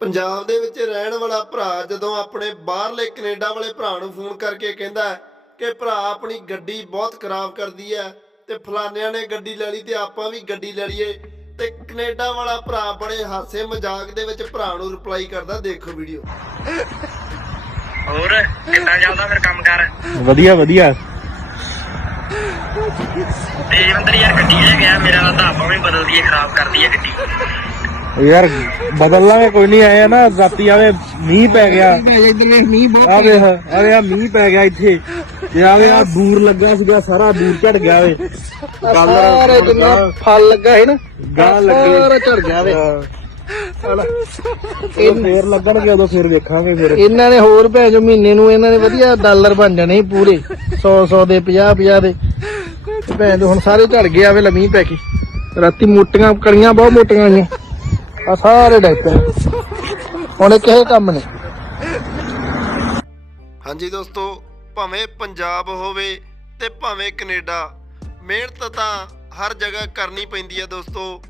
ਪੰਜਾਬ ਦੇ ਵਿੱਚ ਰਹਿਣ ਵਾਲਾ ਭਰਾ ਜਦੋਂ ਆਪਣੇ ਬਾਹਰਲੇ ਕੈਨੇਡਾ ਵਾਲੇ ਭਰਾ ਨੂੰ ਫੋਨ ਕਰਕੇ ਕਹਿੰਦਾ ਕਿ ਭਰਾ ਆਪਣੀ ਗੱਡੀ ਬਹੁਤ ਖਰਾਬ ਕਰਦੀ ਹੈ ਤੇ ਫਲਾਨਿਆਂ ਨੇ ਗੱਡੀ ਲੈ ਲਈ ਤੇ ਆਪਾਂ ਵੀ ਗੱਡੀ ਲੈ ਲਈਏ ਤੇ ਕੈਨੇਡਾ ਵਾਲਾ ਭਰਾ ਬੜੇ ਹਾਸੇ ਮਜ਼ਾਕ ਦੇ ਵਿੱਚ ਭਰਾ ਨੂੰ ਰਿਪਲਾਈ ਕਰਦਾ ਦੇਖੋ ਵੀਡੀਓ ਹੋਰ ਕਿੱਦਾਂ ਚੱਲਦਾ ਫਿਰ ਕੰਮ ਕਰ ਵਧੀਆ ਵਧੀਆ। ਤੇ ਜਵੰਦਰ ਯਾਰ ਗੱਡੀ ਲੈ ਗਿਆ ਮੇਰਾ ਨਾਲ ਤਾਂ ਆਪਾਂ ਵੀ ਬਦਲਦੀ ਹੈ ਖਰਾਬ ਕਰਦੀ ਹੈ ਗੱਡੀ। ਯਾਰ ਬਦਲ ਲਾਂਗੇ ਕੋਈ ਨਹੀਂ ਆਇਆ ਨਾ ਰਾਤੀ ਆਵੇ ਮੀਂਹ ਪੈ ਗਿਆ। ਇਧਰ ਮੀਂਹ ਬਹੁਤ ਆ ਮੀਂਹ ਪੈ ਗਿਆ ਇੱਥੇ। ਤੇ ਆਵੇ ਆ ਦੂਰ ਲੱਗਾ ਸੀਗਾ ਸਾਰਾ ਦੂਰ ਝੜ ਗਿਆ ਵੇ। ਸਾਰੇ ਜਿੰਨਾ ਫਲ ਲੱਗਾ ਸੀ ਨਾ ਗਾਂ ਲੱਗੇ। ਸਾਰਾ ਝੜ ਗਿਆ ਵੇ। ਇਹ ਫੇਰ ਲੱਗਣਗੇ ਉਦੋਂ ਫੇਰ ਵੇਖਾਂਗੇ ਫਿਰ। ਇਹਨਾਂ ਨੇ ਹੋਰ ਭੈ ਜੋ ਮਹੀਨੇ ਨੂੰ ਇਹਨਾਂ ਦੇ ਵਧੀਆ ਡਾਲਰ ਬਣ ਜਾਣੇ ਪੂਰੇ। 100 100 ਦੇ 50 50 ਦੇ। ਭੈਣ ਦੇ ਹੁਣ ਸਾਰੇ ਝੜ ਗਏ ਆਵੇ ਲਮੀ ਪੈ ਕੇ। ਰਾਤੀ ਮੋਟੀਆਂ ਕੜੀਆਂ ਬਹੁਤ ਮੋਟੀਆਂ ਆਈਆਂ ਆ ਸਾਰੇ ਡੈਪੇ ਹੁਣ ਇਹ ਕਿਸੇ ਕੰਮ ਨੇ ਹਾਂਜੀ ਦੋਸਤੋ, ਭਾਵੇਂ ਪੰਜਾਬ ਹੋਵੇ ਤੇ ਭਾਵੇਂ ਕੈਨੇਡਾ, ਮਿਹਨਤ ਤਾਂ ਹਰ ਜਗ੍ਹਾ ਕਰਨੀ ਪੈਂਦੀ ਹੈ ਦੋਸਤੋ।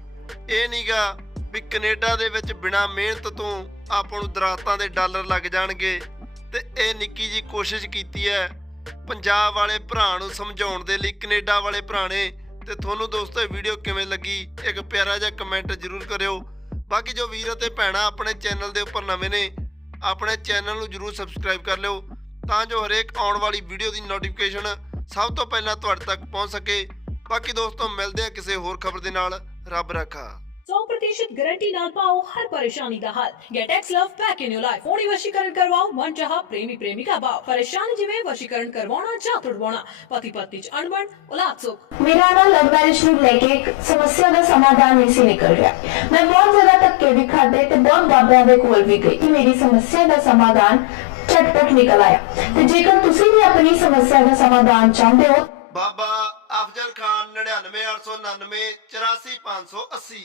ਇਹ ਨਹੀਂਗਾ ਵੀ ਕੈਨੇਡਾ ਦੇ ਵਿੱਚ ਬਿਨਾ ਮਿਹਨਤ ਤੋਂ ਆਪਾਂ ਨੂੰ ਦਰਾਤਾਂ ਦੇ ਡਾਲਰ ਲੱਗ ਜਾਣਗੇ। ਤੇ ਇਹ ਨਿੱਕੀ ਜੀ ਕੋਸ਼ਿਸ਼ ਕੀਤੀ ਹੈ ਪੰਜਾਬ ਵਾਲੇ ਭਰਾ ਨੂੰ ਸਮਝਾਉਣ ਦੇ ਲਈ ਕੈਨੇਡਾ ਵਾਲੇ ਭਰਾ ਨੇ। ਤੇ ਤੁਹਾਨੂੰ ਦੋਸਤੋ, ਇਹ ਵੀਡੀਓ ਕਿਵੇਂ ਲੱਗੀ? ਇੱਕ ਪਿਆਰਾ ਜਿਹਾ ਕਮੈਂਟ ਜ਼ਰੂਰ ਕਰਿਓ। ਬਾਕੀ ਜੋ ਵੀਰ ਅਤੇ ਭੈਣਾਂ ਆਪਣੇ ਚੈਨਲ ਦੇ ਉੱਪਰ ਨਵੇਂ ਨੇ, ਆਪਣੇ ਚੈਨਲ ਨੂੰ ਜਰੂਰ ਸਬਸਕ੍ਰਾਈਬ ਕਰ ਲਿਓ, ਤਾਂ ਜੋ ਹਰੇਕ ਆਉਣ ਵਾਲੀ ਵੀਡੀਓ ਦੀ ਨੋਟੀਫਿਕੇਸ਼ਨ ਸਭ ਤੋਂ ਪਹਿਲਾਂ ਤੁਹਾਡੇ ਤੱਕ ਪਹੁੰਚ ਸਕੇ। ਬਾਕੀ ਦੋਸਤੋ, ਮਿਲਦੇ ਆ ਕਿਸੇ ਹੋਰ ਖਬਰ ਦੇ ਨਾਲ। ਰੱਬ ਰੱਖਾ। 100% ਗਾਰੰਟੀ ਨਾਲ ਪਾਓ ਹਰ ਪਰੇਸ਼ਾਨੀ ਦਾ ਹੱਲ get ex love back in your life ਹੋਣੀ ਵਸ਼ੀਕਰਨ ਕਰਵਾਓ ਮਨ ਚਾਹਾ ਪ੍ਰੇਮੀ ਪ੍ਰੇਮਿਕਾ ਭਾਵ ਪਰੇਸ਼ਾਨੀ ਜਿਵੇਂ ਵਸ਼ੀਕਰਨ ਕਰਵਾਉਣਾ ਜਾਂ ਤੁੜਵਾਉਣਾ ਪਤੀ ਪਤਨੀ ਚ ਅਣਬਣ ਔਲਾਦ ਸੁੱਖ ਮੇਰਾ ਨਾ ਲਵ ਮੈਰਿਜ ਨੂੰ ਲੈ ਕੇ ਇੱਕ ਸਮੱਸਿਆ ਦਾ ਸਮਾਧਾਨ ਨਹੀਂ ਸੀ ਨਿਕਲ ਰਿਹਾ ਮੈਂ ਬਹੁਤ ਜ਼ਿਆਦਾ ਧੱਕੇ ਵੀ ਖਾਦੇ ਤੇ ਬਹੁਤ ਬਾਬਿਆਂ ਦੇ ਕੋਲ ਵੀ ਗਈ ਕਿ ਮੇਰੀ ਸਮੱਸਿਆ ਦਾ ਸਮਾਧਾਨ ਝਟਪਟ ਨਿਕਲ ਆਇਆ ਤੇ ਜੇਕਰ ਤੁਸੀਂ ਵੀ ਆਪਣੀ ਸਮੱਸਿਆ ਦਾ ਸਮਾਧਾਨ ਚਾਹੁੰਦੇ ਹੋ ਬਾਬਾ ਅਫਜ਼ਲ ਖਾਨ 99899 84580